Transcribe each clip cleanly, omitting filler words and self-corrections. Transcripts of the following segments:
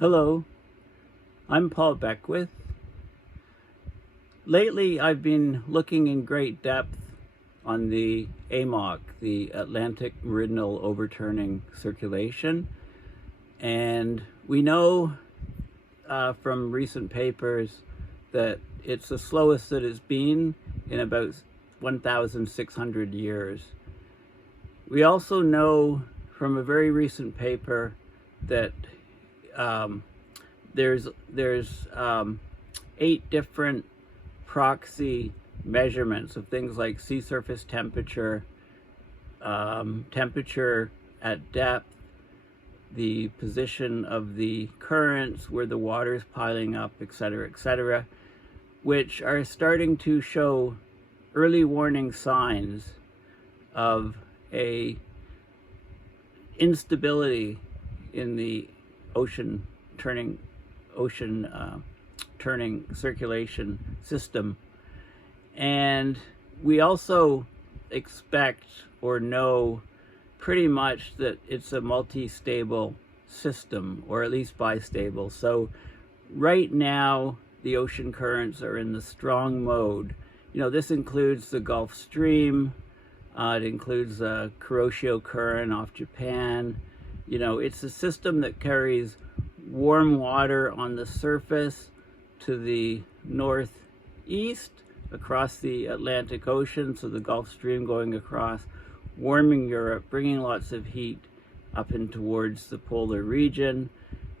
Hello, I'm Paul Beckwith. Lately, I've been looking in great depth on the AMOC, the Atlantic Meridional Overturning Circulation. And we know from recent papers that it's the slowest that it's been in about 1,600 years. We also know from a very recent paper that there's 8 different proxy measurements of things like sea surface temperature, temperature at depth, the position of the currents, where the water's piling up, etc., which are starting to show early warning signs of a instability in the ocean turning circulation system. And we also expect or know pretty much that it's a multi-stable system, or at least bistable. So right now the ocean currents are in the strong mode. This includes the Gulf Stream, it includes Kuroshio Current off Japan. It's a system that carries warm water on the surface to the northeast across the Atlantic Ocean, so the Gulf Stream going across, warming Europe, bringing lots of heat up and towards the polar region.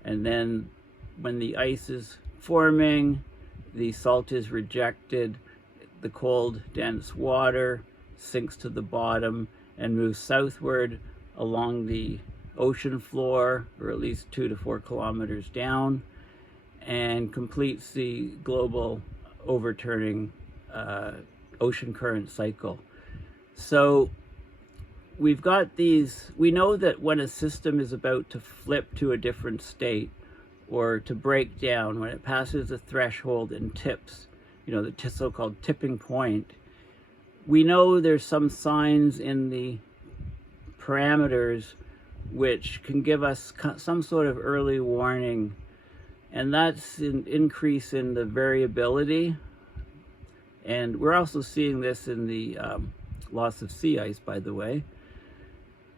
And then when the ice is forming, the salt is rejected, the cold, dense water sinks to the bottom and moves southward along the ocean floor, or at least 2 to 4 kilometers down, and completes the global overturning ocean current cycle. So we've got these, we know that when a system is about to flip to a different state or to break down, when it passes a threshold and tips, the so-called tipping point, we know there's some signs in the parameters which can give us some sort of early warning, and that's an increase in the variability. And we're also seeing this in the loss of sea ice, by the way.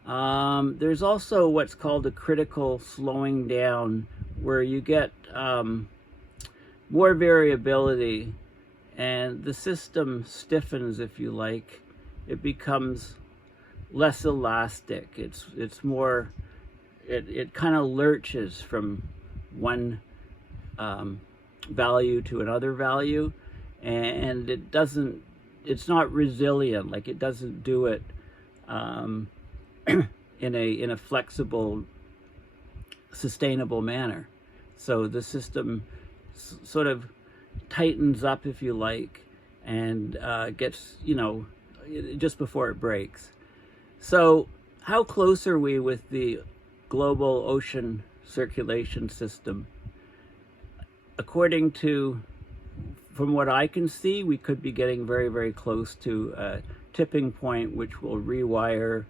There's also what's called a critical slowing down, where you get more variability and the system stiffens, if you like. It becomes less elastic. It's more, it kind of lurches from one value to another value, and it's not resilient. Like, it doesn't do it in a flexible, sustainable manner. So the system sort of tightens up, if you like, and gets, just before it breaks. So how close are we with the global ocean circulation system? According to, from what I can see, we could be getting very, very close to a tipping point which will rewire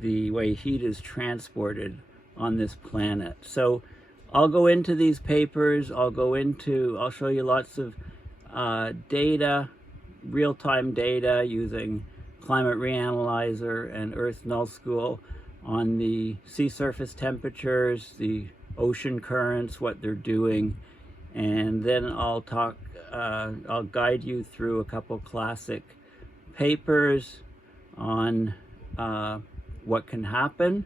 the way heat is transported on this planet. So I'll go into these papers, I'll show you lots of data, real-time data using Climate Reanalyzer and Earth NullSchool on the sea surface temperatures, the ocean currents, what they're doing, and then I'll guide you through a couple classic papers on what can happen.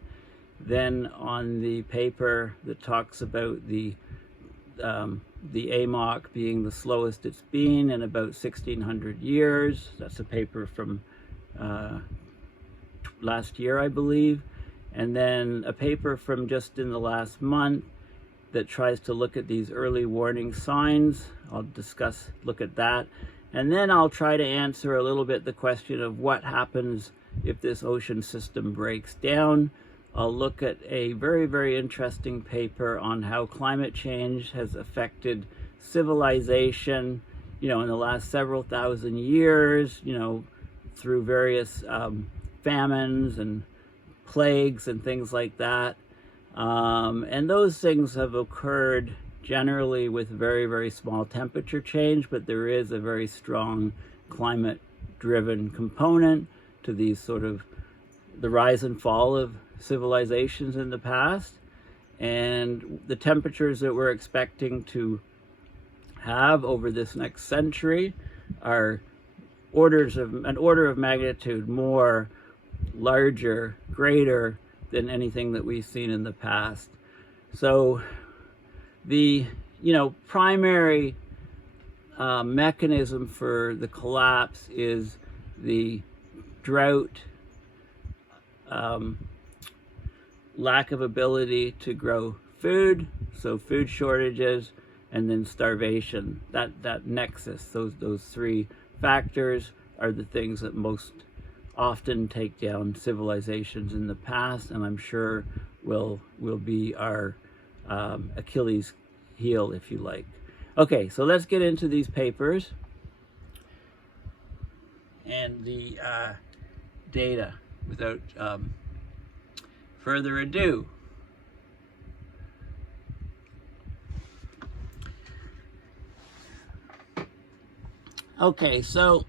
Then on the paper that talks about the AMOC being the slowest it's been in about 1,600 years. That's a paper from last year, I believe. And then a paper from just in the last month that tries to look at these early warning signs. I'll look at that. And then I'll try to answer a little bit the question of what happens if this ocean system breaks down. I'll look at a very, very interesting paper on how climate change has affected civilization, in the last several thousand years, through various famines and plagues and things like that. And those things have occurred generally with very, very small temperature change, but there is a very strong climate-driven component to these sort of the rise and fall of civilizations in the past. And the temperatures that we're expecting to have over this next century are an order of magnitude more, larger, greater than anything that we've seen in the past. So the primary mechanism for the collapse is the drought, lack of ability to grow food, so food shortages, and then starvation. That nexus, those three factors are the things that most often take down civilizations in the past, and I'm sure will be our Achilles heel, if you like. Okay, so let's get into these papers and the data without further ado. Okay, so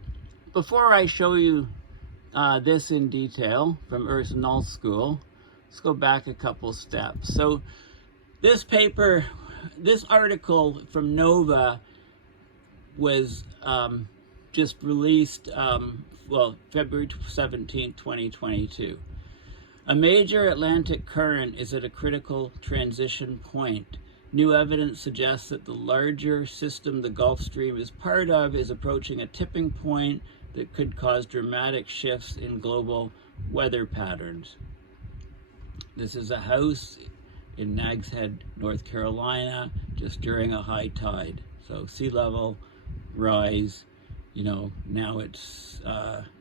before I show you this in detail from Earth's NullSchool, let's go back a couple steps. So this paper, this article from Nova was just released, February 17, 2022. A major Atlantic current is at a critical transition point. New evidence suggests that the larger system the Gulf Stream is part of is approaching a tipping point that could cause dramatic shifts in global weather patterns. This is a house in Nags Head, North Carolina, just during a high tide. So sea level rise, now it's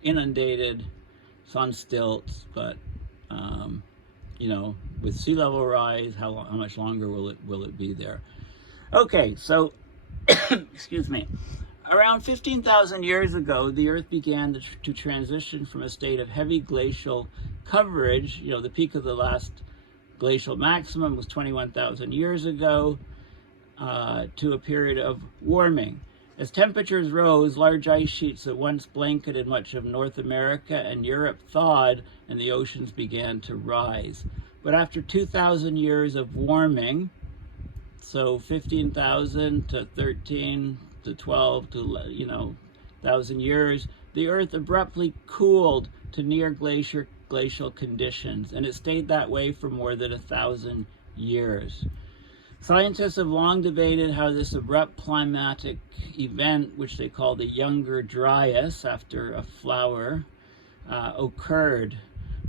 inundated, it's on stilts, but with sea level rise, how much longer will it be there? Okay, so excuse me. Around 15,000 years ago, the Earth began to transition from a state of heavy glacial coverage. The peak of the last glacial maximum was 21,000 years ago, to a period of warming. As temperatures rose, large ice sheets that once blanketed much of North America and Europe thawed, and the oceans began to rise. But after 2,000 years of warming, so 15,000 to 13 to 12 to 1,000 years, the Earth abruptly cooled to near glacial conditions, and it stayed that way for more than 1,000 years. Scientists have long debated how this abrupt climatic event, which they call the Younger Dryas, after a flower, occurred.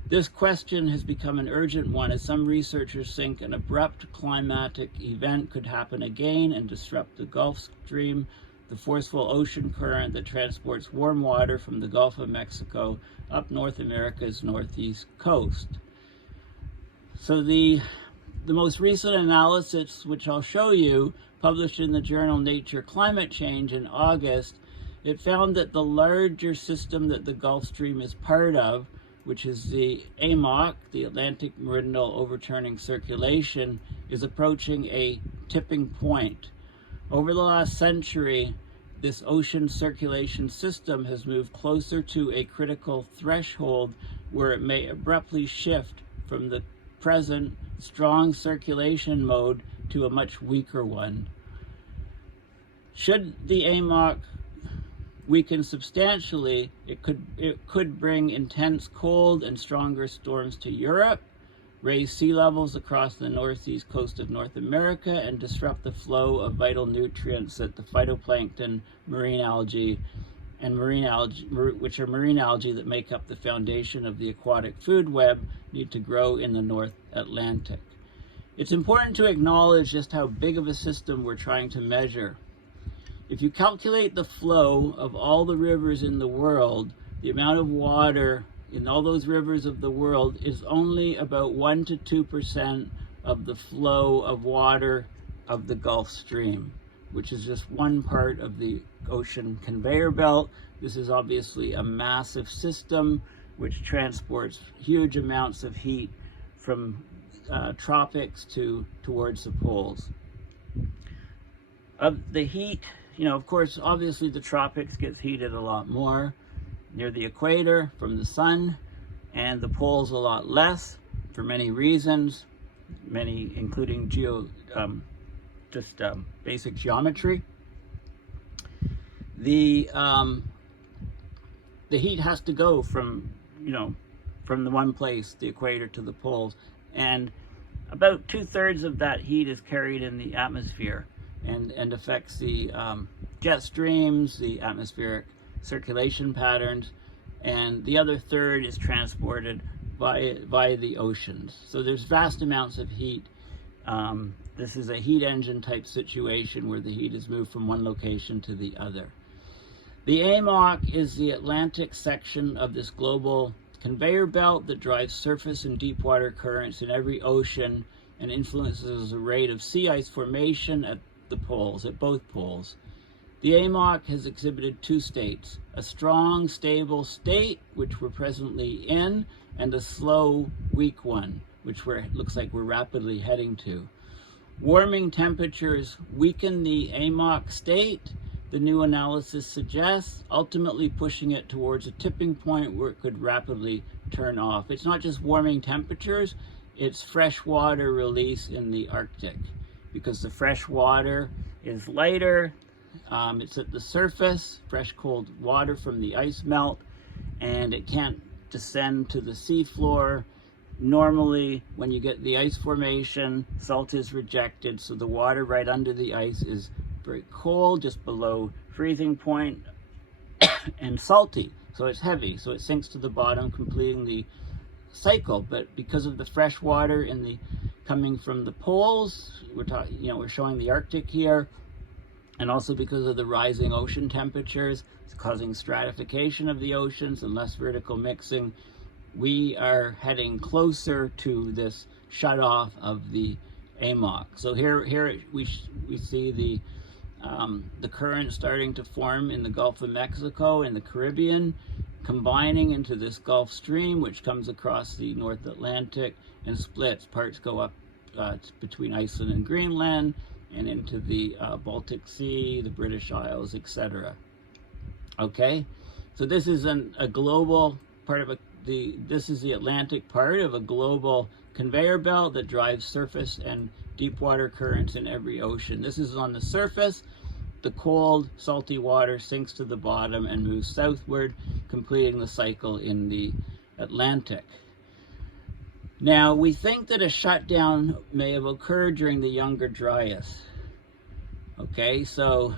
This question has become an urgent one, as some researchers think an abrupt climatic event could happen again and disrupt the Gulf Stream, the forceful ocean current that transports warm water from the Gulf of Mexico up North America's northeast coast. So the most recent analysis, which I'll show you, published in the journal Nature Climate Change in August, it found that the larger system that the Gulf Stream is part of, which is the AMOC, the Atlantic Meridional Overturning Circulation, is approaching a tipping point. Over the last century, this ocean circulation system has moved closer to a critical threshold where it may abruptly shift from the present strong circulation mode to a much weaker one. Should the AMOC weaken substantially, it could bring intense cold and stronger storms to Europe, raise sea levels across the northeast coast of North America, and disrupt the flow of vital nutrients that the phytoplankton, marine algae, which are marine algae that make up the foundation of the aquatic food web, need to grow in the North Atlantic. It's important to acknowledge just how big of a system we're trying to measure. If you calculate the flow of all the rivers in the world, the amount of water in all those rivers of the world is only about 1 to 2% of the flow of water of the Gulf Stream, which is just one part of the ocean conveyor belt. This is obviously a massive system which transports huge amounts of heat from tropics towards the poles. Of the heat, of course, obviously the tropics gets heated a lot more near the equator from the sun, and the poles a lot less for many reasons, many including basic geometry. The heat has to go from the one place, the equator, to the poles, and about 2/3 of that heat is carried in the atmosphere and affects the jet streams, the atmospheric circulation patterns, and the other third is transported via the oceans. So there's vast amounts of heat. This is a heat engine type situation where the heat is moved from one location to the other. The AMOC is the Atlantic section of this global conveyor belt that drives surface and deep water currents in every ocean and influences the rate of sea ice formation at the poles, at both poles. The AMOC has exhibited two states, a strong, stable state, which we're presently in, and a slow, weak one, which looks like we're rapidly heading to. Warming temperatures weaken the AMOC state, the new analysis suggests, ultimately pushing it towards a tipping point where it could rapidly turn off. It's not just warming temperatures, it's fresh water release in the Arctic, because the fresh water is lighter, it's at the surface, fresh cold water from the ice melt, and it can't descend to the seafloor. Normally, when you get the ice formation, salt is rejected, so the water right under the ice is very cold, just below freezing point, and salty, so it's heavy, so it sinks to the bottom, completing the cycle. But because of the fresh water coming from the poles, we're showing the Arctic here, and also because of the rising ocean temperatures, it's causing stratification of the oceans and less vertical mixing. We are heading closer to this shut-off of the AMOC. So here we see the current starting to form in the Gulf of Mexico and the Caribbean, combining into this Gulf Stream, which comes across the North Atlantic and splits. Parts go up between Iceland and Greenland and into the Baltic Sea, the British Isles, etc. Okay, so this is a global part of this is the Atlantic part of a global conveyor belt that drives surface and deep water currents in every ocean. This is on the surface. The cold, salty water sinks to the bottom and moves southward, completing the cycle in the Atlantic. Now, we think that a shutdown may have occurred during the Younger Dryas. Okay, so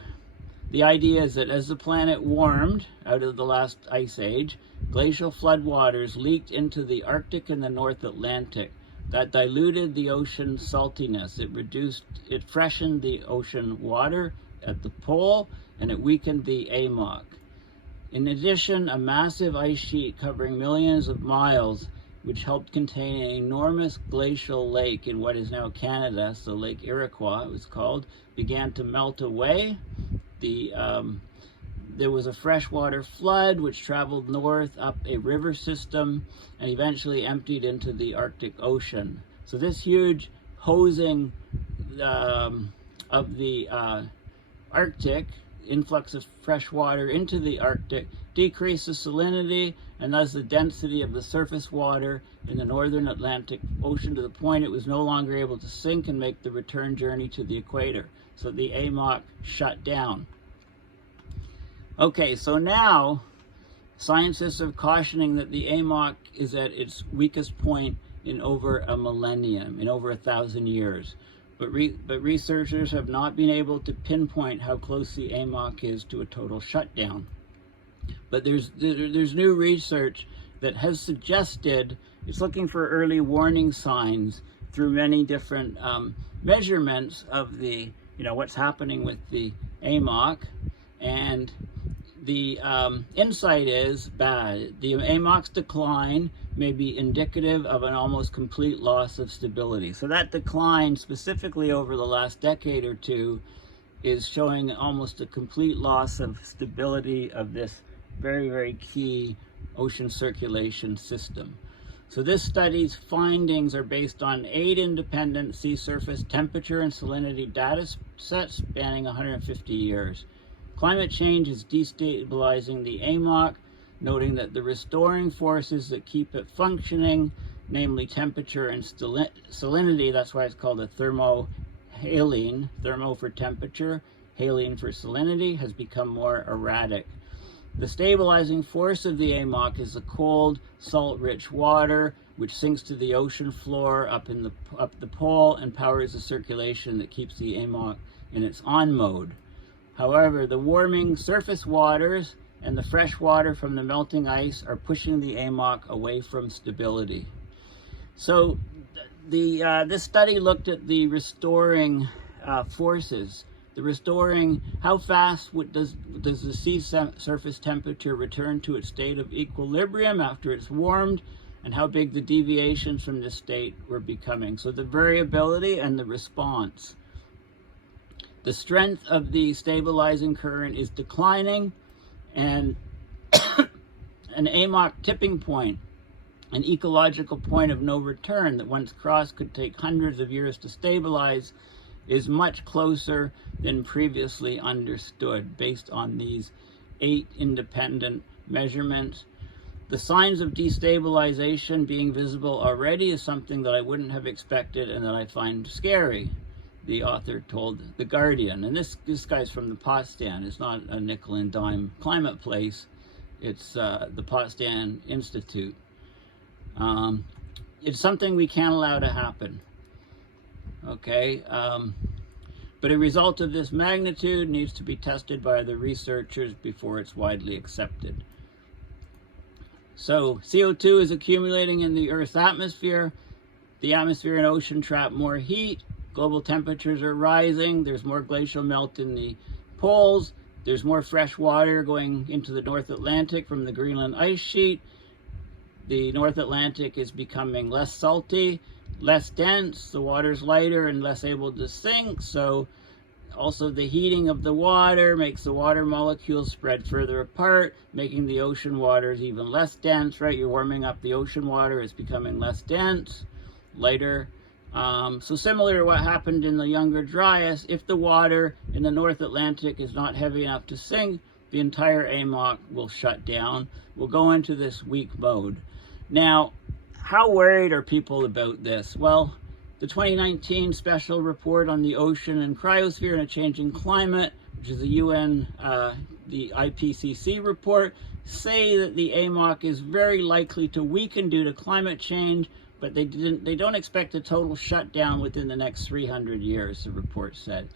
the idea is that as the planet warmed out of the last ice age, glacial floodwaters leaked into the Arctic and the North Atlantic. That diluted the ocean saltiness. It freshened the ocean water at the pole, and it weakened the AMOC. In addition, a massive ice sheet covering millions of miles, which helped contain an enormous glacial lake in what is now Canada, so Lake Iroquois it was called, began to melt away. There was a freshwater flood which traveled north up a river system and eventually emptied into the Arctic Ocean. So this huge hosing of the Arctic, influx of fresh water into the Arctic, decreased the salinity and thus the density of the surface water in the northern Atlantic Ocean to the point it was no longer able to sink and make the return journey to the equator. So the AMOC shut down. Okay, so now scientists are cautioning that the AMOC is at its weakest point in over a millennium, in over 1,000 years. But researchers have not been able to pinpoint how close the AMOC is to a total shutdown. But there's new research that has suggested it's looking for early warning signs through many different measurements of the what's happening with the AMOC, and the insight is bad. The AMOC's decline may be indicative of an almost complete loss of stability. So that decline, specifically over the last decade or two, is showing almost a complete loss of stability of this very, very key ocean circulation system. So this study's findings are based on 8 independent sea surface temperature and salinity data sets spanning 150 years. Climate change is destabilizing the AMOC, noting that the restoring forces that keep it functioning, namely temperature and salinity, that's why it's called a thermohaline, thermo for temperature, haline for salinity, has become more erratic. The stabilizing force of the AMOC is the cold, salt-rich water, which sinks to the ocean floor up the pole and powers the circulation that keeps the AMOC in its on mode. However, the warming surface waters and the fresh water from the melting ice are pushing the AMOC away from stability. So this study looked at the restoring forces. The restoring, how fast does the sea surface temperature return to its state of equilibrium after it's warmed, and how big the deviations from this state were becoming. So the variability and the response. The strength of the stabilizing current is declining, and an AMOC tipping point, an ecological point of no return that once crossed could take hundreds of years to stabilize, is much closer than previously understood based on these 8 independent measurements. The signs of destabilization being visible already is something that I wouldn't have expected and that I find scary, the author told The Guardian. And this guy's from the Potsdam. It's not a nickel and dime climate place. It's the Potsdam Institute. It's something we can't allow to happen. Okay, but a result of this magnitude needs to be tested by the researchers before it's widely accepted. So CO2 is accumulating in the Earth's atmosphere. The atmosphere and ocean trap more heat. Global temperatures are rising. There's more glacial melt in the poles. There's more fresh water going into the North Atlantic from the Greenland ice sheet. The North Atlantic is becoming less salty, less dense. The water's lighter and less able to sink. So also the heating of the water makes the water molecules spread further apart, making the ocean waters even less dense, right? You're warming up the ocean water, it's becoming less dense, lighter. So similar to what happened in the Younger Dryas, if the water in the North Atlantic is not heavy enough to sink, the entire AMOC will shut down. We'll go into this weak mode. Now, how worried are people about this? Well, the 2019 special report on the ocean and cryosphere in a changing climate, which is the UN, the IPCC report, say that the AMOC is very likely to weaken due to climate change, but they don't expect a total shutdown within the next 300 years, the report said.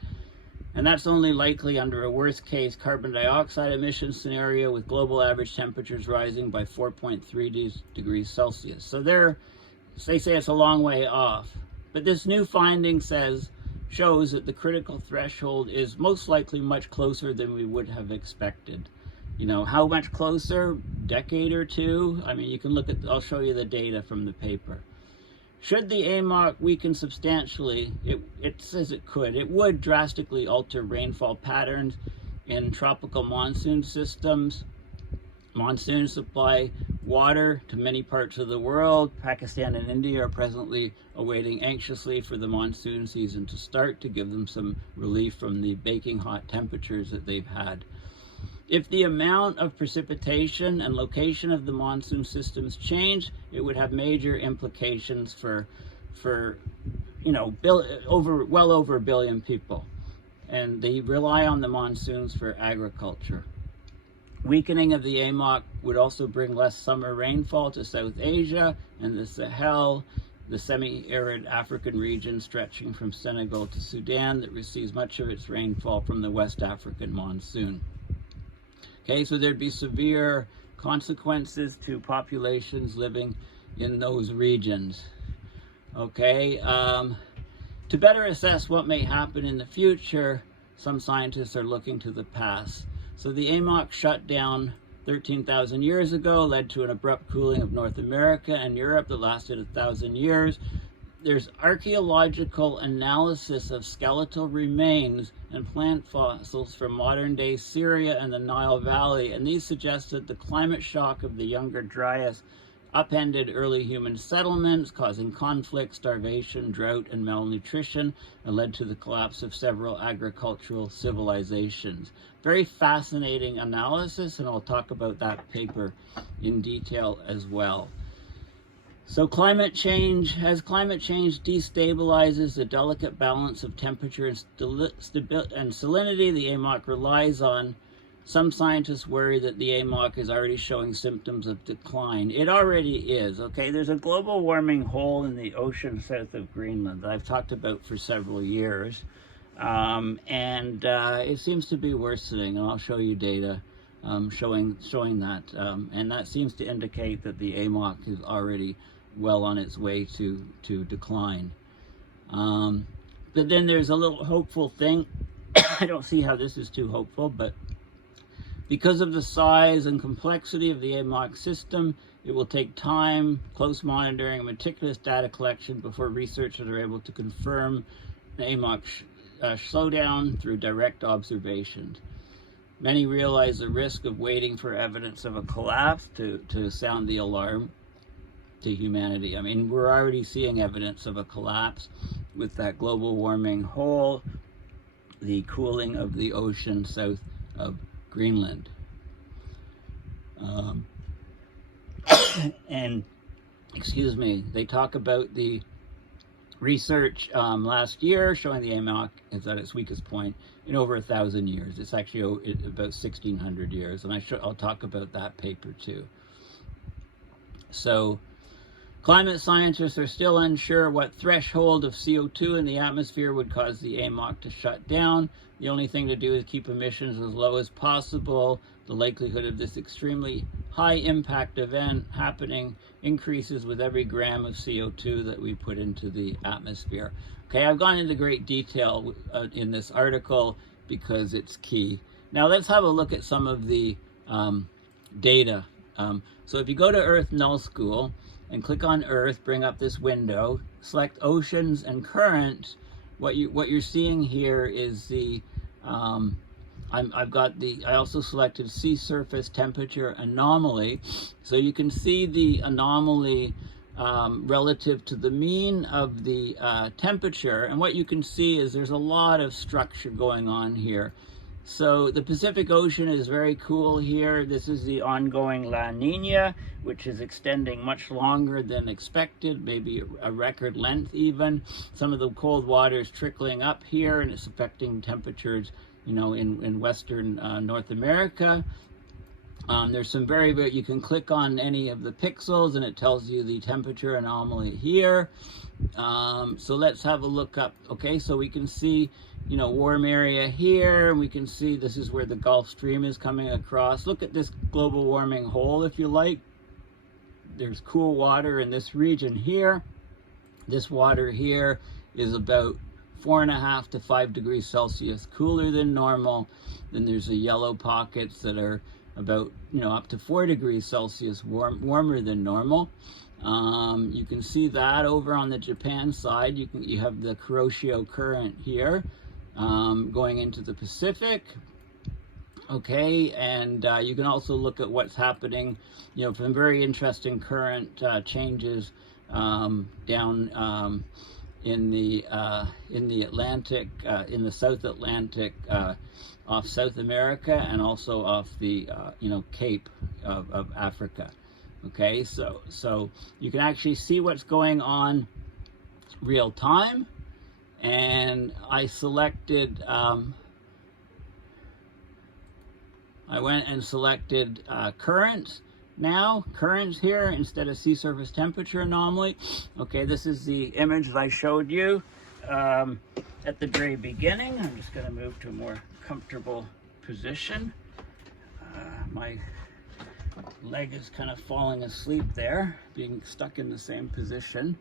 And that's only likely under a worst-case carbon dioxide emission scenario with global average temperatures rising by 4.3 degrees Celsius. So they say it's a long way off. But this new finding shows that the critical threshold is most likely much closer than we would have expected. You know, how much closer? Decade or two? I mean, you can look at, I'll show you the data from the paper. Should the AMOC weaken substantially, it says it could. It would drastically alter rainfall patterns in tropical monsoon systems. Monsoons supply water to many parts of the world. Pakistan and India are presently awaiting anxiously for the monsoon season to start to give them some relief from the baking hot temperatures that they've had. If the amount of precipitation and location of the monsoon systems change, it would have major implications for you know, well over 1 billion people. And they rely on the monsoons for agriculture. Weakening of the AMOC would also bring less summer rainfall to South Asia and the Sahel, the semi-arid African region stretching from Senegal to Sudan that receives much of its rainfall from the West African monsoon. Okay, so there'd be severe consequences to populations living in those regions. Okay, to better assess what may happen in the future, some scientists are looking to the past. So the AMOC shutdown 13,000 years ago led to an abrupt cooling of North America and Europe that lasted 1,000 years. There's archaeological analysis of skeletal remains and plant fossils from modern-day Syria and the Nile Valley, and these suggest that the climate shock of the Younger Dryas upended early human settlements, causing conflict, starvation, drought, and malnutrition, and led to the collapse of several agricultural civilizations. Very fascinating analysis, and I'll talk about that paper in detail as well. So climate change, as climate change destabilizes the delicate balance of temperature and salinity the AMOC relies on, some scientists worry that the AMOC is already showing symptoms of decline. It already is, okay? There's a global warming hole in the ocean south of Greenland that I've talked about for several years. It seems to be worsening, and I'll show you data showing that. And that seems to indicate that the AMOC is already well on its way to decline. But then there's a little hopeful thing. I don't see how this is too hopeful, but because of the size and complexity of the AMOC system, it will take time, close monitoring, and meticulous data collection before researchers are able to confirm the AMOC slowdown through direct observations. Many realize the risk of waiting for evidence of a collapse to sound the alarm to humanity. I mean, we're already seeing evidence of a collapse with that global warming hole, the cooling of the ocean south of Greenland. And excuse me, they talk about the research last year showing the AMOC is at its weakest point in over 1,000 years. It's actually about 1,600 years, and I'll talk about that paper too. So climate scientists are still unsure what threshold of CO2 in the atmosphere would cause the AMOC to shut down. The only thing to do is keep emissions as low as possible. The likelihood of this extremely high impact event happening increases with every gram of CO2 that we put into the atmosphere. Okay, I've gone into great detail in this article because it's key. Now let's have a look at some of the data. So if you go to Earth NullSchool and click on Earth, bring up this window, select oceans and current, what you're seeing here is the I also selected sea surface temperature anomaly, so you can see the anomaly relative to the mean of the temperature, and what you can see is there's a lot of structure going on here. So the Pacific Ocean is very cool here. This is the ongoing La Nina, which is extending much longer than expected, maybe a record length even. Some of the cold water is trickling up here, and it's affecting temperatures, you know, in Western North America. There's some you can click on any of the pixels and it tells you the temperature anomaly here. So let's have a look up. Okay, so we can see, you know, warm area here, and we can see this is where the Gulf Stream is coming across. Look at this global warming hole, if you like. There's cool water in this region here. This water here is about 4.5 to 5 degrees Celsius cooler than normal. Then there's the yellow pockets that are about, you know, up to 4 degrees Celsius warmer than normal. You can see that over on the Japan side. You have the Kuroshio Current here going into the Pacific. Okay, and you can also look at what's happening, you know, some very interesting current changes down in the Atlantic, in the South Atlantic, off South America, and also off the you know, Cape of Africa. Okay, so you can actually see what's going on real time, and I selected. I went and selected current. Now, currents here instead of sea surface temperature anomaly. Okay, this is the image that I showed you at the very beginning. I'm just going to move to a more comfortable position. My leg is kind of falling asleep there, being stuck in the same position.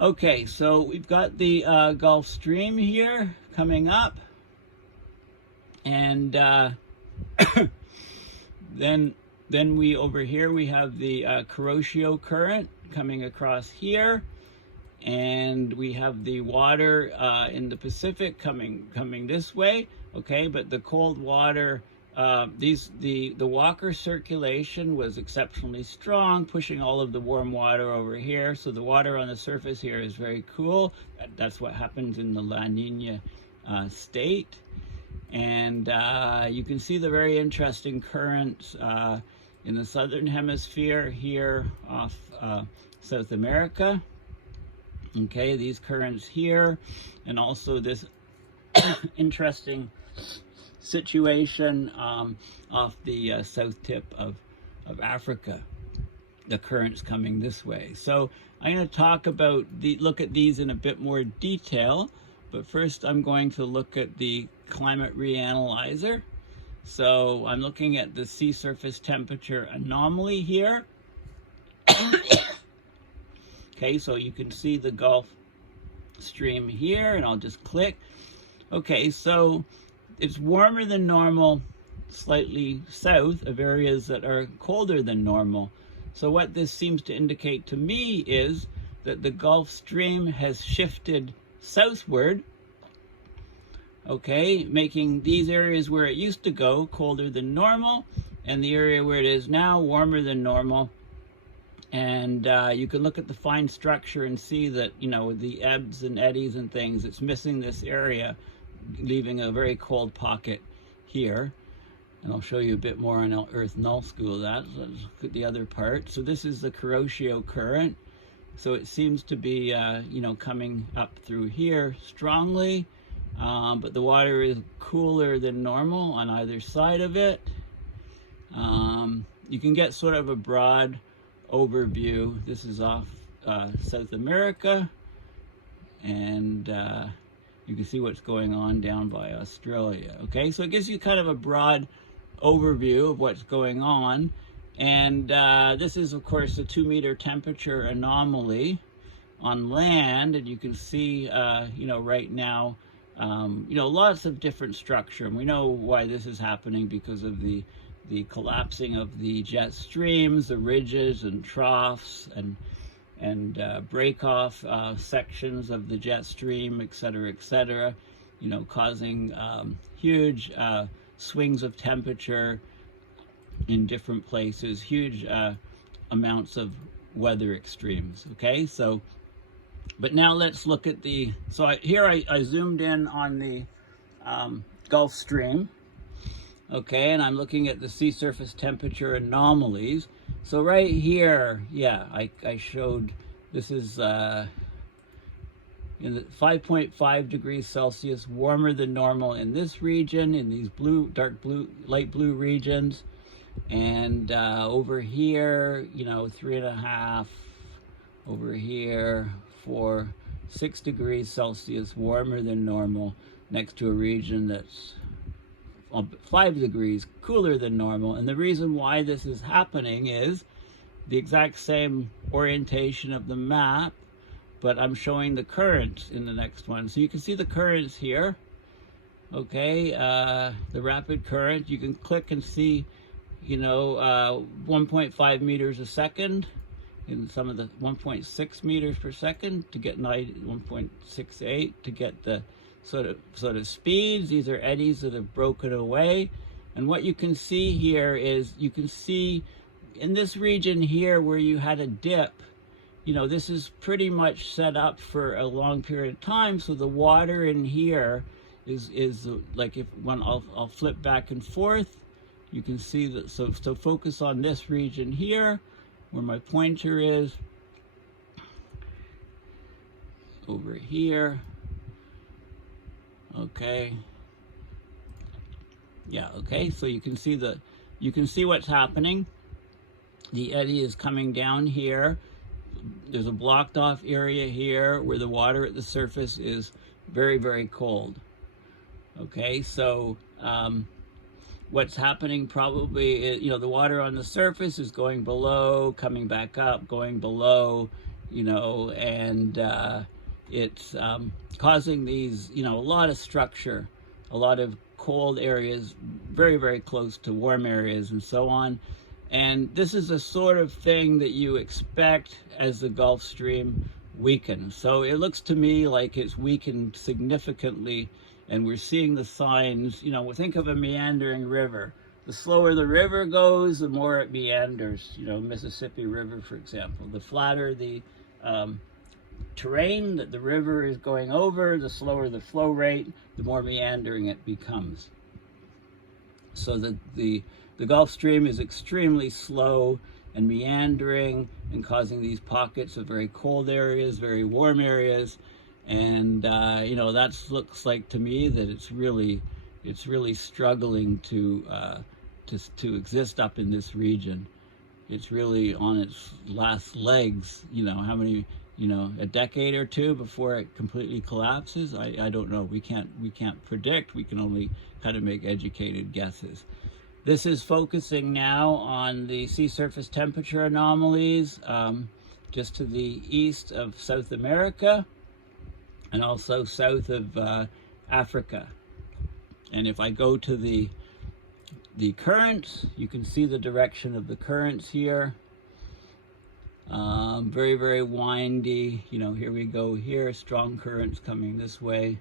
Okay, so we've got the Gulf Stream here coming up, and then we over here we have the Kuroshio Current coming across here, and we have the water in the Pacific coming this way. Okay, but the cold water the Walker circulation was exceptionally strong, pushing all of the warm water over here. So the water on the surface here is very cool. That's what happens in the La Nina state. And you can see the very interesting currents in the southern hemisphere here off South America. Okay, these currents here, and also this interesting situation off the south tip of Africa, the currents coming this way. So I'm going to talk about look at these in a bit more detail, but first I'm going to look at the climate reanalyzer. So I'm looking at the sea surface temperature anomaly here. Okay, so you can see the Gulf Stream here, and I'll just click. Okay, so it's warmer than normal, slightly south of areas that are colder than normal. So what this seems to indicate to me is that the Gulf Stream has shifted southward, okay, making these areas where it used to go colder than normal, and the area where it is now warmer than normal. And you can look at the fine structure and see that, you know, the ebbs and eddies and things, it's missing this area, leaving a very cold pocket here. And I'll show you a bit more on Earth NullSchool of that. So let's look at the other part. So this is the Kuroshio Current. So it seems to be, you know, coming up through here strongly, but the water is cooler than normal on either side of it. You can get sort of a broad overview. This is off South America, and you can see what's going on down by Australia. Okay, so it gives you kind of a broad overview of what's going on. And this is, of course, a 2-meter temperature anomaly on land, and you can see, you know, right now, you know, lots of different structure, and we know why this is happening because of the collapsing of the jet streams, the ridges and troughs, and break off sections of the jet stream, et cetera, you know, causing huge swings of temperature in different places, huge amounts of weather extremes. Okay, so, but now let's look at here I zoomed in on the Gulf Stream. Okay, and I'm looking at the sea surface temperature anomalies. So right here, yeah, I showed, this is in the 5.5 degrees Celsius warmer than normal in this region, in these blue, dark blue, light blue regions. And over here, you know, 3.5, over here, 6 degrees Celsius warmer than normal, next to a region that's 5 degrees cooler than normal. And the reason why this is happening is the exact same orientation of the map, but I'm showing the currents in the next one. So you can see the currents here, okay, the rapid current. You can click and see, you know, 1.5 meters a second, in some of the 1.6 meters per second to get 1.68 to get the sort of speeds. These are eddies that have broken away. And what you can see here is, you can see in this region here where you had a dip, you know, this is pretty much set up for a long period of time. So the water in here is like, I'll flip back and forth, you can see that. So focus on this region here where my pointer is, over here. Okay. Yeah, okay, so you can see what's happening. The eddy is coming down here. There's a blocked off area here where the water at the surface is very, very cold. Okay, so what's happening probably is, you know, the water on the surface is going below, coming back up, going below, you know, and it's causing these, you know, a lot of structure, a lot of cold areas, very, very close to warm areas and so on. And this is a sort of thing that you expect as the Gulf Stream weakens. So it looks to me like it's weakened significantly, and we're seeing the signs. You know, think of a meandering river. the slower the river goes, the more it meanders. You know, Mississippi River, for example. The flatter the terrain that the river is going over, the slower the flow rate, the more meandering it becomes. So the Gulf Stream is extremely slow and meandering and causing these pockets of very cold areas, very warm areas. And you know, that looks like to me that it's really struggling to exist up in this region. It's really on its last legs. You know, how many, you know, a decade or two before it completely collapses? I don't know. We can't predict. We can only kind of make educated guesses. This is focusing now on the sea surface temperature anomalies just to the east of South America and also south of Africa. And if I go to the currents, you can see the direction of the currents here. Very, very windy. You know, here we go here, strong currents coming this way.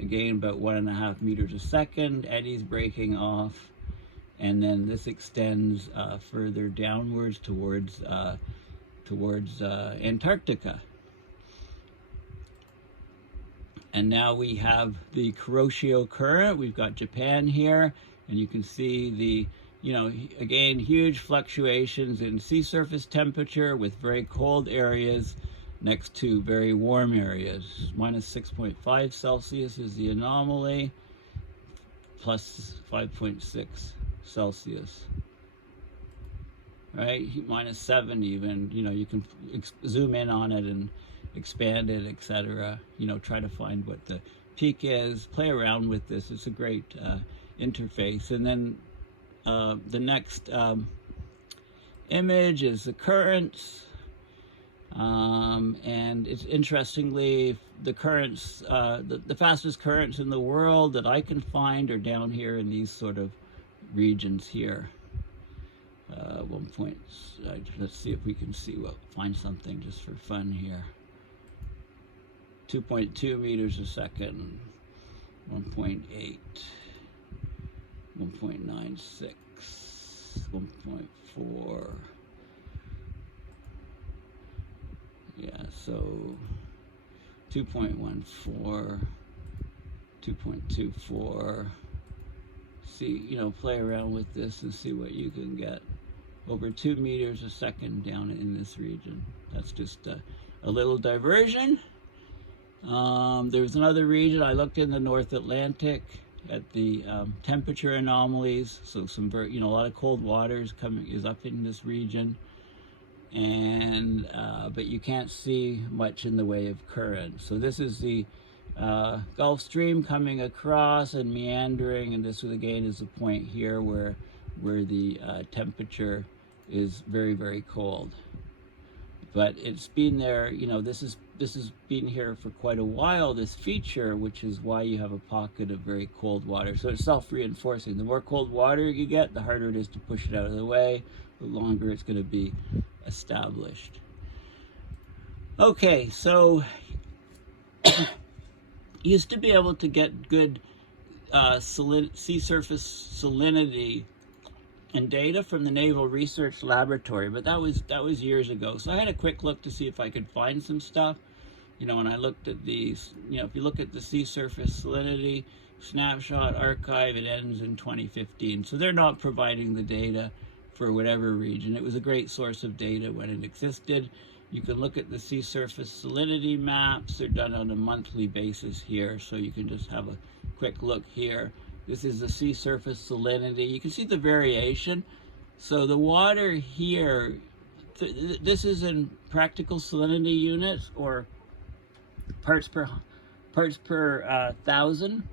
Again, about 1.5 meters a second, eddies breaking off. And then this extends further downwards towards Antarctica. And now we have the Kuroshio Current. We've got Japan here, and you can see the, you know, again, huge fluctuations in sea surface temperature with very cold areas next to very warm areas. Minus 6.5 Celsius is the anomaly, plus 5.6 Celsius. Right, minus 7 even, you know, you can zoom in on it and expand it, etc. You know, try to find what the peak is, play around with this. It's a great interface. And then the next image is the currents. And it's interestingly, the currents, the fastest currents in the world that I can find are down here in these sort of regions here. Let's see if we can find something just for fun here. 2.2 meters a second, 1.8, 1.96, 1.4. Yeah, so 2.14, 2.24. See, you know, play around with this and see what you can get. Over 2 meters a second down in this region. That's just a little diversion. There was another region I looked in the North Atlantic at the temperature anomalies. So some very, you know, a lot of cold water is up in this region, and but you can't see much in the way of current. So this is the Gulf Stream coming across and meandering, and this again is the point here where the temperature is very, very cold. But it's been there, you know, this has been here for quite a while, this feature, which is why you have a pocket of very cold water. So it's self-reinforcing. The more cold water you get, the harder it is to push it out of the way, the longer it's going to be established. Okay, so used to be able to get good sea surface salinity and data from the Naval Research Laboratory, but that was years ago. So I had a quick look to see if I could find some stuff. You know, when I looked at these, you know, if you look at the sea surface salinity snapshot archive, it ends in 2015. So they're not providing the data for whatever region. It was a great source of data when it existed. You can look at the sea surface salinity maps. They're done on a monthly basis here, so you can just have a quick look here. This is the sea surface salinity. You can see the variation. So the water here, this is in practical salinity units, or parts per 1,000,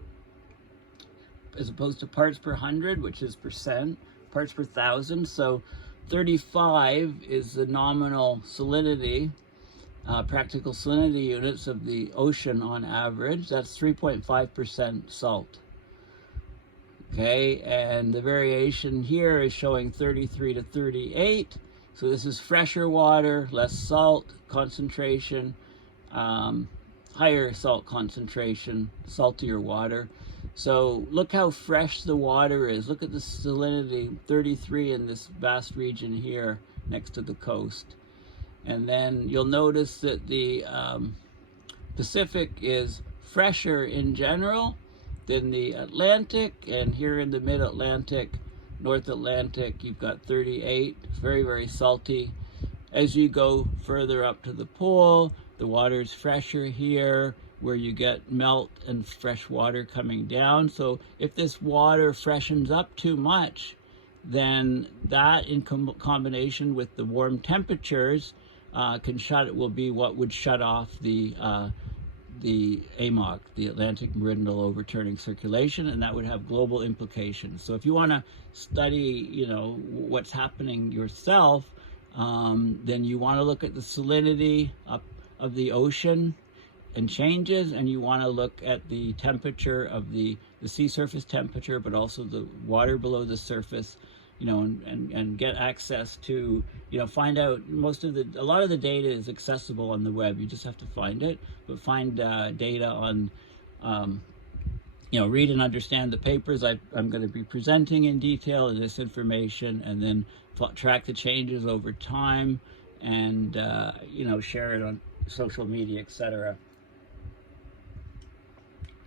as opposed to parts per 100, which is percent, parts per 1,000. So 35 is the nominal salinity, practical salinity units of the ocean on average. That's 3.5% salt. Okay, and the variation here is showing 33 to 38. So this is fresher water, less salt concentration, higher salt concentration, saltier water. So look how fresh the water is. Look at the salinity, 33 in this vast region here next to the coast. And then you'll notice that the Pacific is fresher in general than the Atlantic, and here in the mid-Atlantic, North Atlantic, you've got 38, very, very salty. As you go further up to the pole, the water's fresher here, where you get melt and fresh water coming down. So if this water freshens up too much, then that in combination with the warm temperatures will be what would shut off the AMOC, the Atlantic Meridional Overturning Circulation, and that would have global implications. So if you want to study, what's happening yourself, then you want to look at the salinity of the ocean and changes, and you want to look at the temperature of the sea surface temperature, but also the water below the surface, and get access to, find out a lot of the data is accessible on the web. You just have to find it, but find data on, read and understand the papers I'm going to be presenting in detail in this information, and then track the changes over time, and, share it on social media, etc.,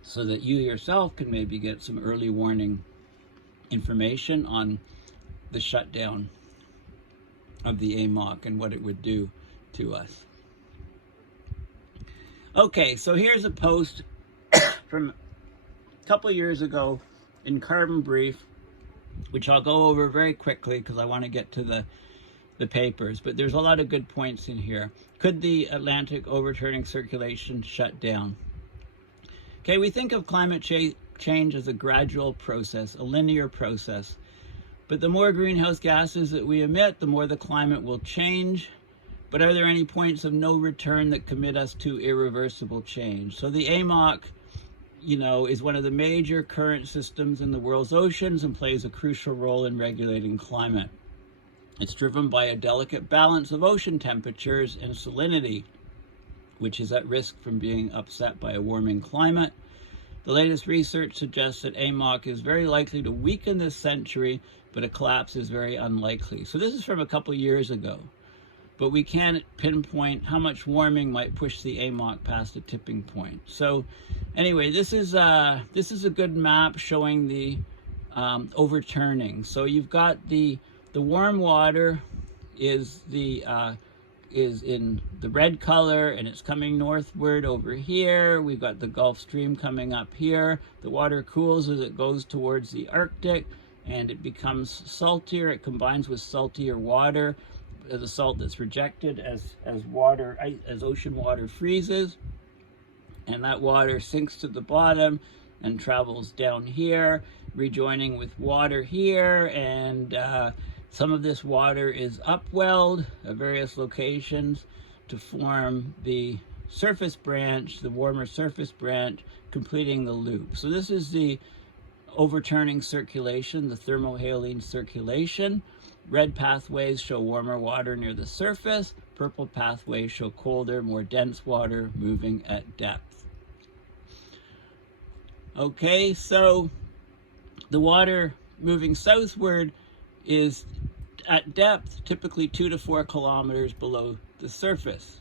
so that you yourself can maybe get some early warning information on the shutdown of the AMOC and what it would do to us. Okay, so here's a post from a couple years ago in Carbon Brief, which I'll go over very quickly because I want to get to the papers, but there's a lot of good points in here. Could the Atlantic overturning circulation shut down? Okay, we think of climate change as a gradual process, a linear process. But the more greenhouse gases that we emit, the more the climate will change. But are there any points of no return that commit us to irreversible change? So the AMOC, is one of the major current systems in the world's oceans and plays a crucial role in regulating climate. It's driven by a delicate balance of ocean temperatures and salinity, which is at risk from being upset by a warming climate. The latest research suggests that AMOC is very likely to weaken this century, but a collapse is very unlikely. So this is from a couple years ago, but we can't pinpoint how much warming might push the AMOC past a tipping point. So anyway, this is a good map showing the overturning. So you've got the warm water is in the red color, and it's coming northward over here. We've got the Gulf Stream coming up here. The water cools as it goes towards the Arctic, and it becomes saltier. It combines with saltier water, the salt that's rejected as ocean water freezes, and that water sinks to the bottom and travels down here, rejoining with water here, and some of this water is upwelled at various locations to form the surface branch, the warmer surface branch, completing the loop. So this is the overturning circulation, the thermohaline circulation. Red pathways show warmer water near the surface. Purple pathways show colder, more dense water moving at depth. Okay, so the water moving southward is at depth typically 2 to 4 kilometers below the surface.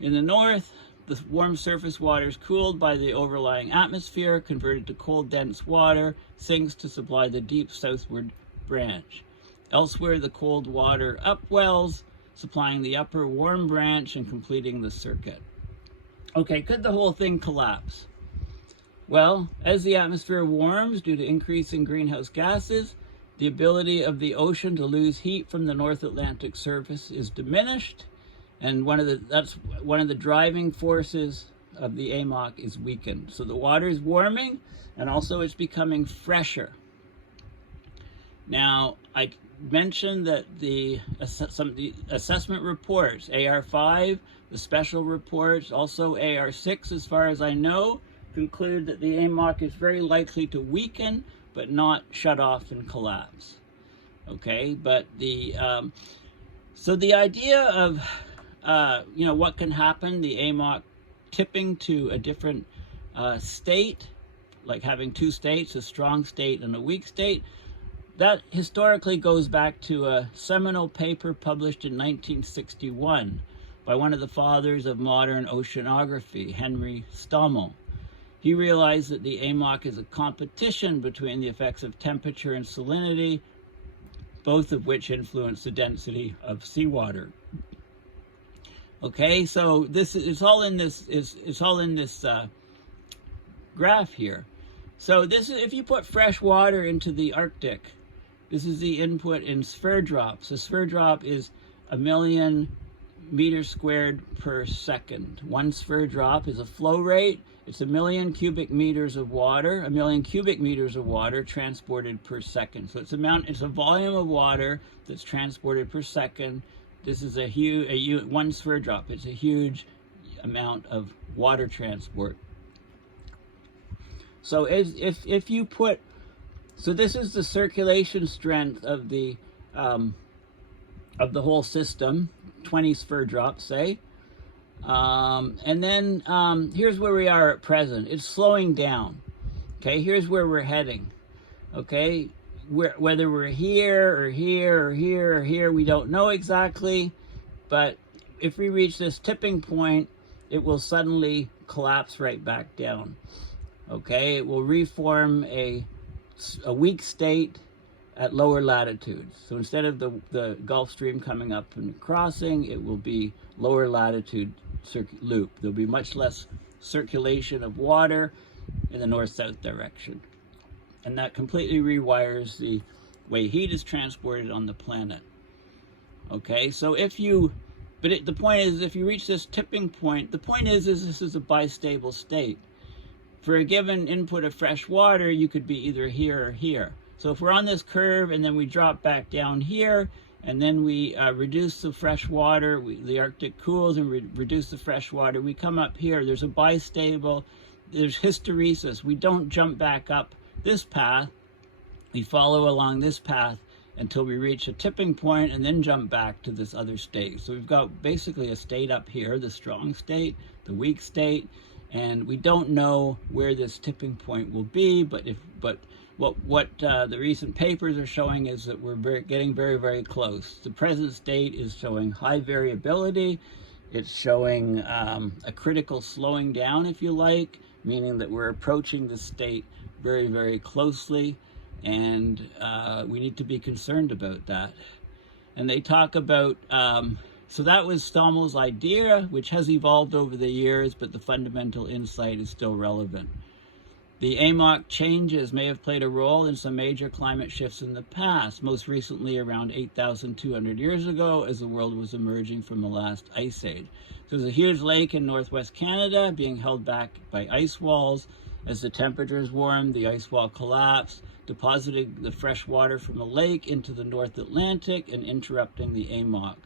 In the north, the warm surface water is cooled by the overlying atmosphere, converted to cold, dense water, sinks to supply the deep southward branch. Elsewhere, the cold water upwells, supplying the upper warm branch and completing the circuit. Okay, could the whole thing collapse? Well, as the atmosphere warms due to increasing greenhouse gases, the ability of the ocean to lose heat from the North Atlantic surface is diminished, and that's one of the driving forces of the AMOC is weakened. So the water is warming, and also it's becoming fresher. Now, I mentioned that the assessment reports, AR5, the special reports, also AR6, as far as I know, conclude that the AMOC is very likely to weaken, but not shut off and collapse. Okay, but so the idea of what can happen, the AMOC tipping to a different state, like having two states, a strong state and a weak state. That historically goes back to a seminal paper published in 1961 by one of the fathers of modern oceanography, Henry Stommel. He realized that the AMOC is a competition between the effects of temperature and salinity, both of which influence the density of seawater. Okay, so this is all in this graph here. So this is, if you put fresh water into the Arctic, this is the input in sphere drops. A sphere drop is 1,000,000 meters squared per second. One sphere drop is a flow rate. It's 1,000,000 cubic meters of water, 1,000,000 cubic meters of water transported per second. So it's a volume of water that's transported per second. This is one sphere drop. It's a huge amount of water transport. So if you put, so this is the circulation strength of the whole system, 20 sphere drops, say. And then here's where we are at present. It's slowing down. Okay, here's where we're heading. Okay, whether we're here or here or here or here, we don't know exactly. But if we reach this tipping point, it will suddenly collapse right back down. Okay, it will reform a weak state at lower latitudes. So instead of the Gulf Stream coming up and crossing, it will be lower latitude loop. There'll be much less circulation of water in the north-south direction. And that completely rewires the way heat is transported on the planet. Okay, so the point is, if you reach this tipping point, the point is this is a bistable state. For a given input of fresh water, you could be either here or here. So if we're on this curve and then we drop back down here, and then we reduce the fresh water, the Arctic cools and reduce the fresh water, we come up here, there's a bistable, there's hysteresis. We don't jump back up this path, we follow along this path until we reach a tipping point and then jump back to this other state. So we've got basically a state up here, the strong state, the weak state, and we don't know where this tipping point will be, but what the recent papers are showing is that we're getting very, very close. The present state is showing high variability. It's showing a critical slowing down, if you like, meaning that we're approaching the state very, very closely, and we need to be concerned about that. And they talk about, so that was Stommel's idea, which has evolved over the years, but the fundamental insight is still relevant. The AMOC changes may have played a role in some major climate shifts in the past, most recently around 8,200 years ago as the world was emerging from the last ice age. So there's a huge lake in northwest Canada being held back by ice walls. As the temperatures warmed, the ice wall collapsed, depositing the fresh water from the lake into the North Atlantic and interrupting the AMOC.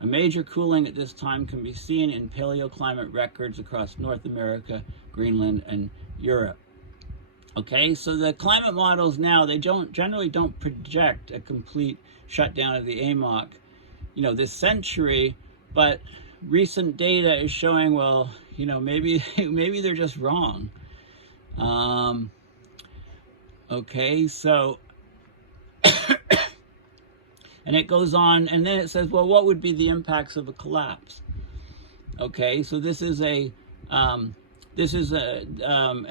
A major cooling at this time can be seen in paleoclimate records across North America, Greenland, and Europe. Okay, so the climate models now, they generally don't project a complete shutdown of the AMOC, this century, but recent data is showing, well, maybe they're just wrong. Okay, so, and it goes on, and then it says, well, what would be the impacts of a collapse? Okay, so this is an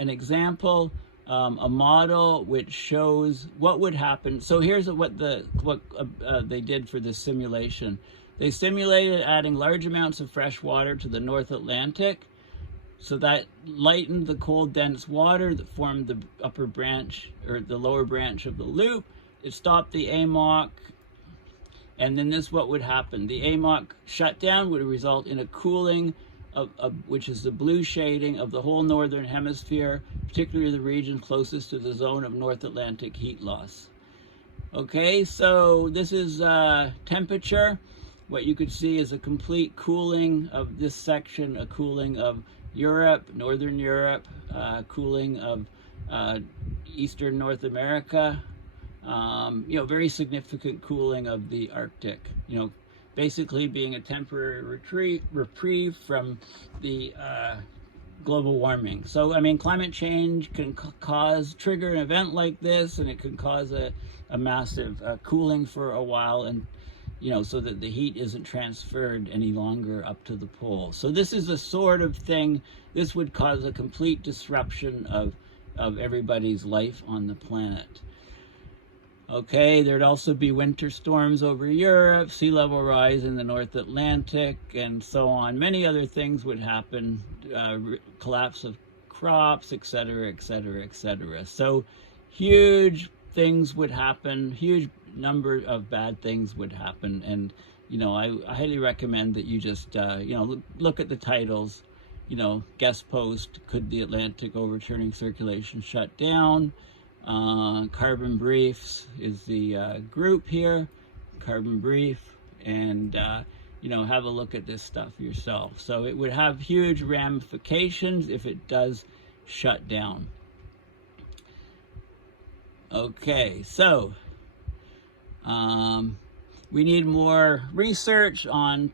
example. A model which shows what would happen. So here's what they did for this simulation. They simulated adding large amounts of fresh water to the North Atlantic, so that lightened the cold, dense water that formed the upper branch or the lower branch of the loop. It stopped the AMOC, and then this what would happen. The AMOC shutdown would result in a cooling which is the blue shading of the whole northern hemisphere, particularly the region closest to the zone of North Atlantic heat loss. Okay, so this is temperature. What you could see is a complete cooling of this section, a cooling of Europe, Northern Europe, cooling of Eastern North America, very significant cooling of the Arctic, basically being a temporary reprieve from the global warming. So, I mean, climate change can trigger an event like this, and it can cause a massive cooling for a while, and so that the heat isn't transferred any longer up to the pole. So this is the sort of thing, this would cause a complete disruption of everybody's life on the planet. Okay, there'd also be winter storms over Europe, sea level rise in the North Atlantic, and so on. Many other things would happen, collapse of crops, etc., etc., etc. So huge things would happen, huge number of bad things would happen, and I highly recommend that you just look at the titles. Guest post, could the Atlantic overturning circulation shut down? Carbon Briefs is the group here, Carbon Brief, and have a look at this stuff yourself. So it would have huge ramifications if it does shut down. Okay, so we need more research on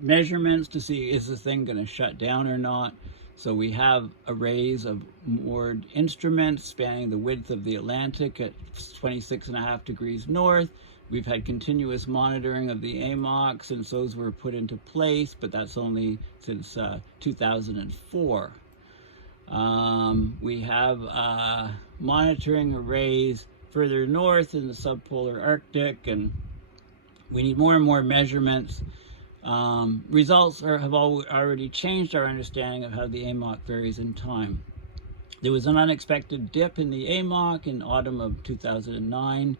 measurements to see, is the thing going to shut down or not? So we have arrays of moored instruments spanning the width of the Atlantic at 26.5 degrees north. We've had continuous monitoring of the AMOC since those were put into place, but that's only since 2004. We have monitoring arrays further north in the subpolar Arctic, and we need more and more measurements. Results have already changed our understanding of how the AMOC varies in time. There was an unexpected dip in the AMOC in autumn of 2009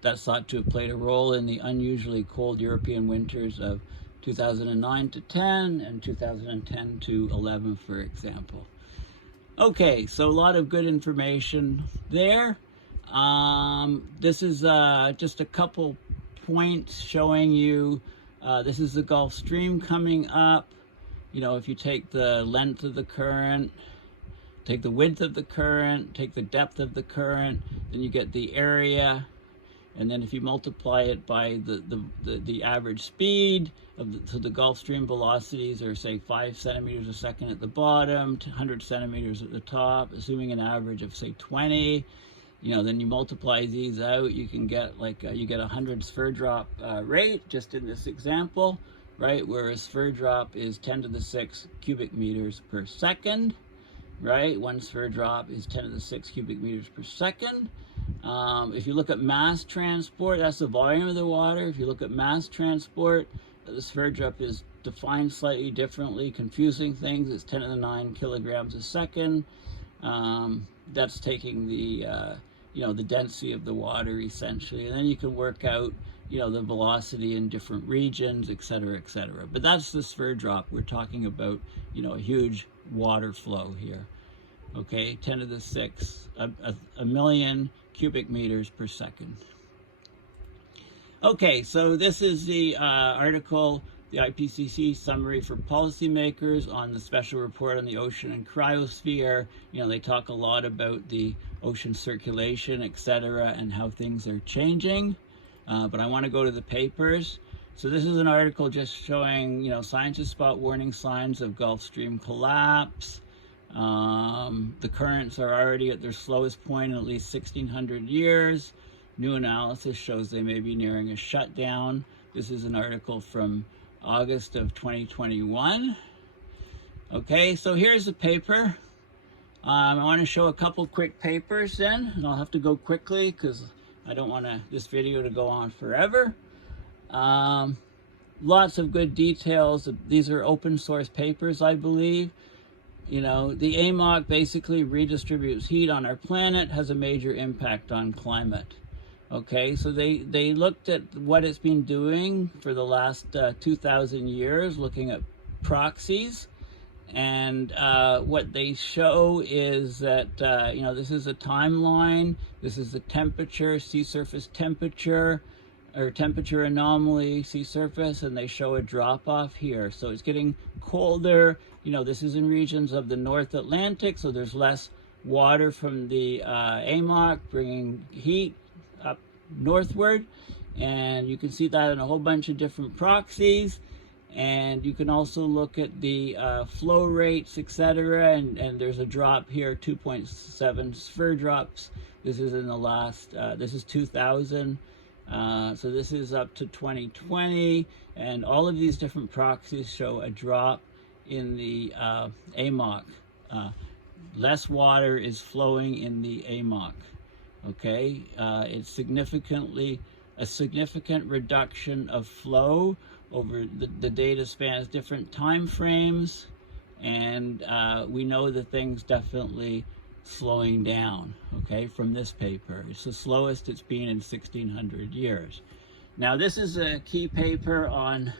that's thought to have played a role in the unusually cold European winters of 2009 to 10 and 2010 to 11, for example. Okay, so a lot of good information there. This is just a couple points showing you this is the Gulf Stream coming up. If you take the length of the current, take the width of the current, take the depth of the current, then you get the area, and then if you multiply it by the average speed so the Gulf Stream velocities are, say, 5 centimeters a second at the bottom, 100 centimeters at the top, assuming an average of, say, 20. Then you multiply these out, you can get you get 100 sphere drop rate just in this example, right? Where a sphere drop is 10 to the 6 cubic meters per second, right? One sphere drop is 10 to the 6 cubic meters per second. If you look at mass transport, that's the volume of the water. If you look at mass transport, the sphere drop is defined slightly differently, confusing things. It's 10 to the 9 kilograms a second. That's taking the the density of the water, essentially, and then you can work out the velocity in different regions, etc., etc. But that's the sphere drop. We're talking about a huge water flow here. Okay, 10 to the 6, a million cubic meters per second. Okay, so this is the article, the IPCC summary for policymakers on the special report on the ocean and cryosphere. They talk a lot about the ocean circulation, etc., and how things are changing. But I want to go to the papers. So this is an article just showing, scientists spot warning signs of Gulf Stream collapse. The currents are already at their slowest point in at least 1,600 years. New analysis shows they may be nearing a shutdown. This is an article from August of 2021. Okay, so here's the paper. I want to show a couple quick papers then, and I'll have to go quickly because I don't want this video to go on forever. Lots of good details. These are open source papers, I believe. The AMOC basically redistributes heat on our planet, has a major impact on climate. Okay, so they looked at what it's been doing for the last 2,000 years, looking at proxies, and what they show is that this is a timeline. This is the temperature, sea surface temperature, or temperature anomaly, sea surface, and they show a drop off here. So it's getting colder. This is in regions of the North Atlantic, so there's less water from the AMOC bringing heat up northward, and you can see that in a whole bunch of different proxies. And you can also look at the flow rates, etc. And there's a drop here, 2.7 sphere drops. This is in the last, this is 2000. So this is up to 2020. And all of these different proxies show a drop in the AMOC. Less water is flowing in the AMOC. Okay, it's a significant reduction of flow over the data spans different time frames, and we know the thing's definitely slowing down, okay, from this paper. It's the slowest it's been in 1600 years. Now this is a key paper on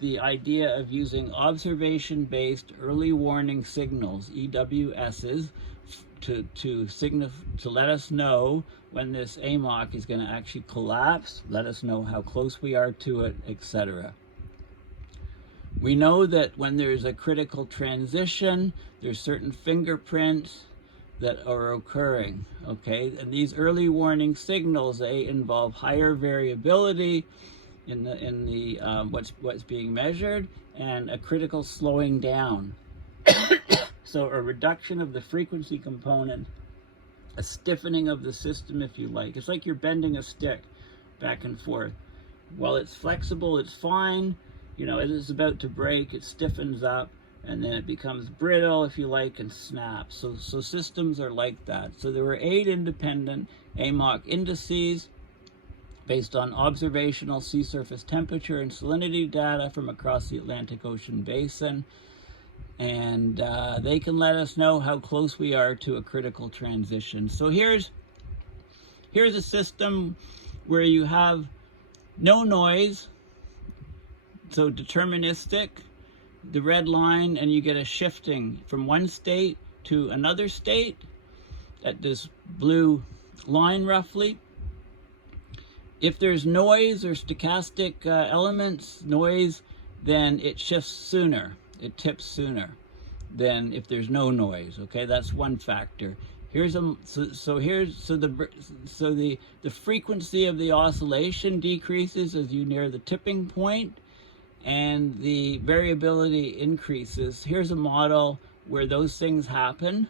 the idea of using observation-based early warning signals, EWSs, to let us know when this AMOC is going to actually collapse, let us know how close we are to it, etc. We know that when there's a critical transition, there's certain fingerprints that are occurring, okay? And these early warning signals, they involve higher variability in the what's being measured, and a critical slowing down. So a reduction of the frequency component, a stiffening of the system, if you like. It's like you're bending a stick back and forth. While it's flexible, it's fine. You know, as it's about to break, it stiffens up, and then it becomes brittle, if you like, and snaps. So systems are like that. So there were 8 independent AMOC indices based on observational sea surface temperature and salinity data from across the Atlantic Ocean basin. And they can let us know how close we are to a critical transition. So here's a system where you have no noise, so deterministic, the red line, and you get a shifting from one state to another state at this blue line roughly. If there's noise or stochastic elements, noise, then it shifts sooner, it tips sooner than if there's no noise. Okay, that's one factor. The frequency of the oscillation decreases as you near the tipping point, and the variability increases. Here's a model where those things happen,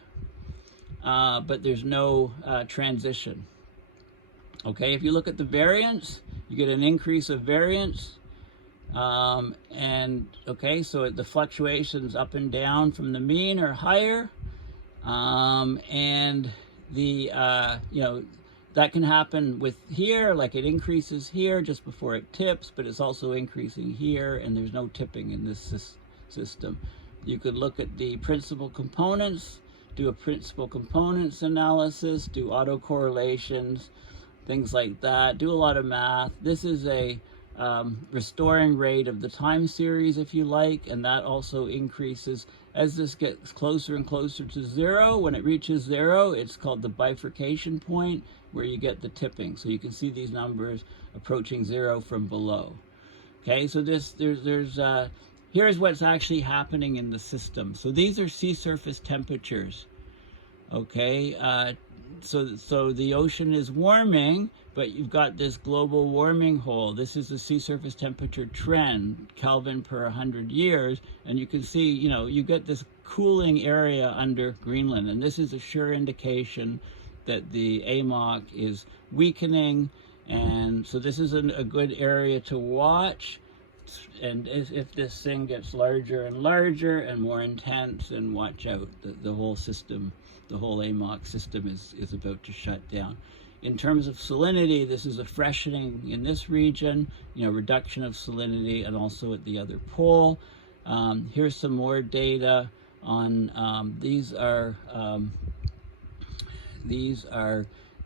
but there's no transition. Okay, if you look at the variance, you get an increase of variance. And okay, so the fluctuations up and down from the mean are higher. And the, you know, that can happen with here, like it increases here just before it tips, but it's also increasing here, and there's no tipping in this system. You could look at the principal components, do a principal components analysis, do autocorrelations, things like that, do a lot of math. This is a restoring rate of the time series, if you like, and that also increases as this gets closer and closer to 0. When it reaches 0, it's called the bifurcation point, where you get the tipping. So you can see these numbers approaching 0 from below. Okay, so here's what's actually happening in the system. So these are sea surface temperatures. Okay, so the ocean is warming, but you've got this global warming hole. This is the sea surface temperature trend, Kelvin per 100 years, and you can see, you know, you get this cooling area under Greenland, and this is a sure indication that the AMOC is weakening, and so this is a good area to watch. And if this thing gets larger and larger and more intense, then watch out. The whole system, the whole AMOC system is about to shut down. In terms of salinity, this is a freshening in this region, you know, reduction of salinity, and also at the other pole. Here's some more data on, these are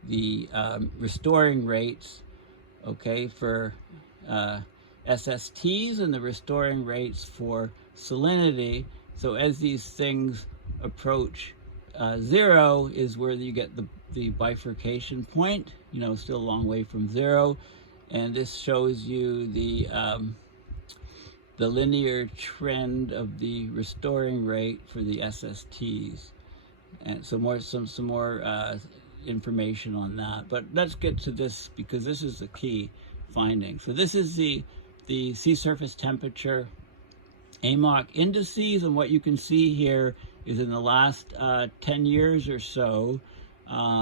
the restoring rates, okay, for SSTs, and the restoring rates for salinity. So as these things approach 0 is where you get the bifurcation point, you know, still a long way from 0. And this shows you the linear trend of the restoring rate for the SSTs. And so some more information on that. But let's get to this, because this is the key finding. So this is the sea surface temperature AMOC indices, and what you can see here is in the last 10 years or so,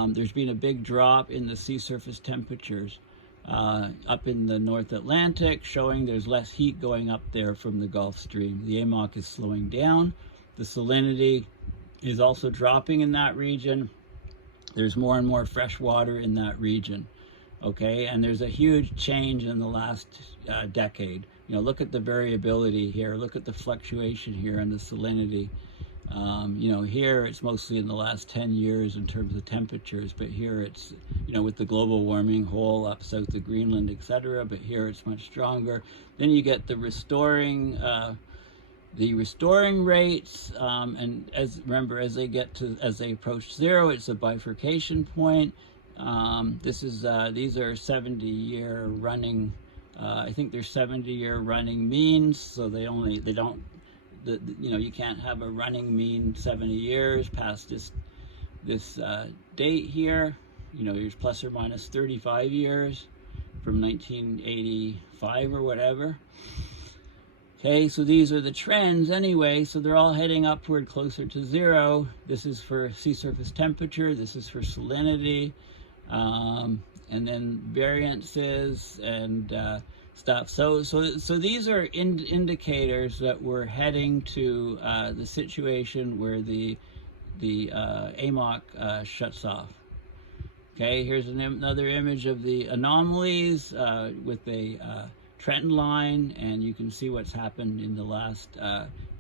there's been a big drop in the sea surface temperatures up in the North Atlantic, showing there's less heat going up there from the Gulf Stream. The AMOC is slowing down. The salinity is also dropping in that region. There's more and more fresh water in that region. Okay, and there's a huge change in the last decade. You know, look at the variability here, look at the fluctuation here and the salinity. You know, here it's mostly in the last 10 years in terms of temperatures, but here it's, you know, with the global warming whole up south of Greenland, etc., but here it's much stronger. Then you get the restoring rates, and remember, as they approach zero, it's a bifurcation point. These are 70-year running. I think they're 70-year running means, so you can't have a running mean 70 years past this date here. You know, there's plus or minus 35 years from 1985 or whatever. Okay, so these are the trends anyway, so they're all heading upward closer to zero. This is for sea surface temperature, this is for salinity, and then variances and stuff. So these are indicators that we're heading to the situation where the AMOC shuts off. Okay, here's another image of the anomalies with a trend line, and you can see what's happened in the last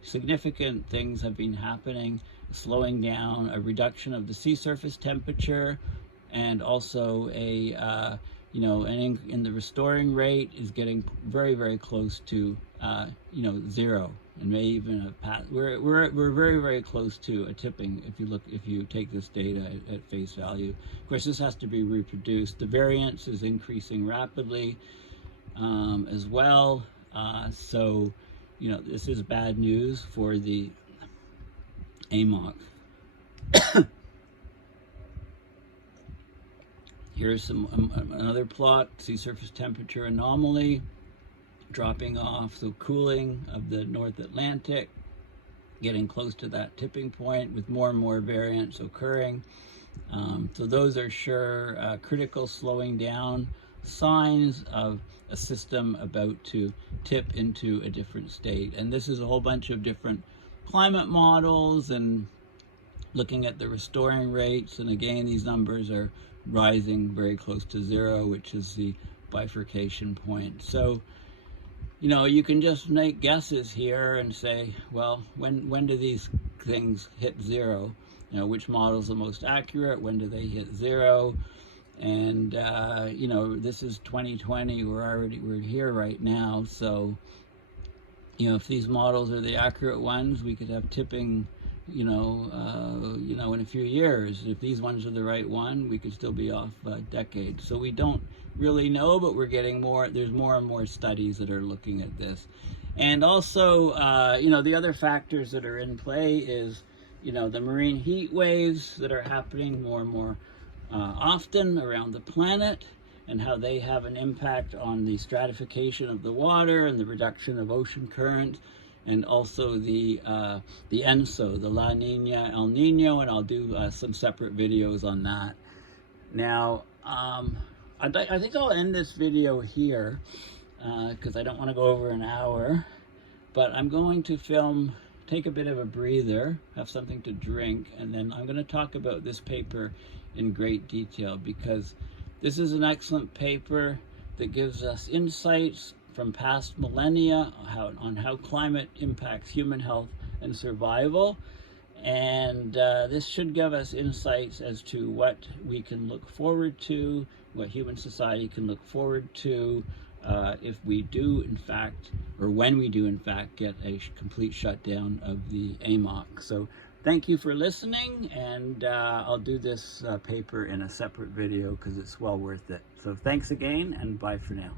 significant things have been happening, slowing down, a reduction of the sea surface temperature, and also a in the restoring rate is getting very, very close to zero, and may even have passed. We're very, very close to a tipping if you take this data at face value. Of course, this has to be reproduced. The variance is increasing rapidly as well. So, you know, this is bad news for the AMOC. Here's another plot, sea surface temperature anomaly dropping off, so cooling of the North Atlantic, getting close to that tipping point with more and more variance occurring. So those are sure critical slowing down signs of a system about to tip into a different state. And this is a whole bunch of different climate models and looking at the restoring rates, and again these numbers are rising very close to zero, which is the bifurcation point. So, you know, you can just make guesses here and say, well, when do these things hit zero? You know, which model is the most accurate? When do they hit zero? And you know, this is 2020. We're here right now. So, you know, if these models are the accurate ones, we could have tipping, in a few years. If these ones are the right one, we could still be off a decade. So we don't really know, but we're getting more. There's more and more studies that are looking at this. And also, the other factors that are in play is, the marine heat waves that are happening more and more often around the planet, and how they have an impact on the stratification of the water and the reduction of ocean currents, and also the ENSO, the La Nina, El Nino, and I'll do some separate videos on that. Now, I think I'll end this video here because I don't want to go over an hour, but I'm going to take a bit of a breather, have something to drink, and then I'm going to talk about this paper in great detail, because this is an excellent paper that gives us insights from past millennia on how climate impacts human health and survival. And this should give us insights as to what we can look forward to, what human society can look forward to if we do, in fact, or when we do, in fact, get a complete shutdown of the AMOC. So thank you for listening, and I'll do this paper in a separate video because it's well worth it. So thanks again, and bye for now.